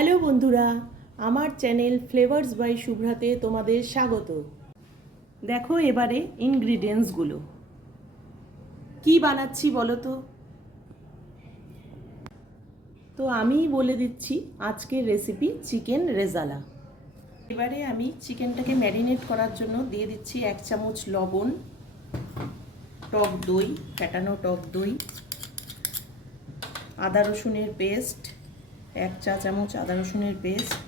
Hello বন্ধুরা, আমার channel flavours by শুভ্রাতে তোমাদের স্বাগত। দেখো এবারে ইনগ্রিডিয়েন্টসগুলো কি বানাচ্ছি বলো তো আমি বলে দিচ্ছি আজকের রেসিপি চিকেন রেজালা। এবারে আমি চিকেনটাকে ম্যারিনেট করার জন্য দিয়ে দিচ্ছি 1 চামচ লবণ, টক দই, ফ্যাটানো টক দই, আদা রসুনের পেস্ট 1 চা চামচ আদা রসুনের পেস্ট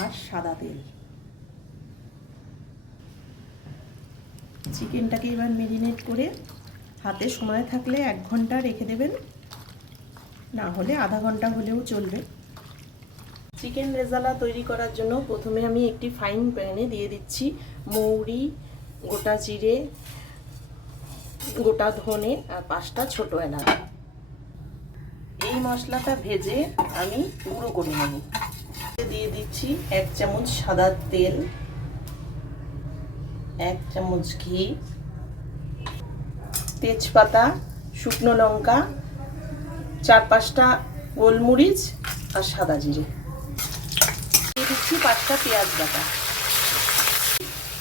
আর সাদা তেল। চিকেনটাকে এবার ম্যারিনেট করে হাতে সময় থাকলে 1 ঘন্টা রেখে দেবেন, না হলে আধা ঘন্টা হলেও চলবে। চিকেন রেজালা তৈরি করার জন্য প্রথমে আমি একটি ফ্রাইং প্যানে দিয়ে দিচ্ছি মৌরি, গোটা জিরে, গোটা ধনে আর 5টা ছোট এলাচ। এই মশলাটা ভেজে আমি গুঁড়ো করে নেব। দিয়ে দিচ্ছি 1 চামচ সাদা তেল, 1 চামচ ঘি, তেজপাতা, শুকনো লঙ্কা, 4-5টা গোলমরিচ আর সাদা জিরে। দিয়ে দিচ্ছি 5টা পেঁয়াজ বাটা,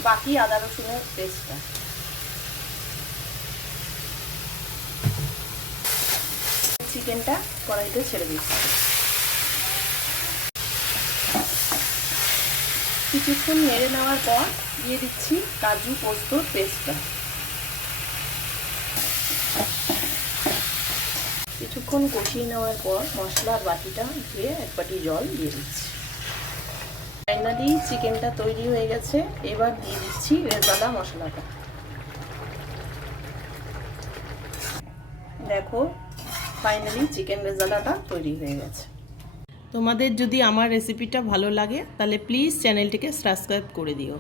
বাকি আদা রসুনের পেস্টটা। চিকেনটা কড়াইতে ছেড়ে দিচ্ছি। কিছুক্ষণ নেড়ে নেওয়ার পর দিয়ে দিচ্ছি কাজু পোস্তর পেস্টটা। কিছুক্ষণ কষিয়ে নেওয়ার পর মশলার বাটিটা ধুয়ে 1 বাটি জল দিয়ে দিচ্ছি। ফাইনালি চিকেনটা তৈরি হয়ে গেছে। এবার দিয়ে দিচ্ছি রেজালা মশলাটা। দেখো ফাইনালি চিকেন রেজালাটা তৈরি হয়ে গেছে। তোমাদের যদি আমার রেসিপিটা ভালো লাগে তাহলে প্লিজ চ্যানেলটিকে সাবস্ক্রাইব করে দিও।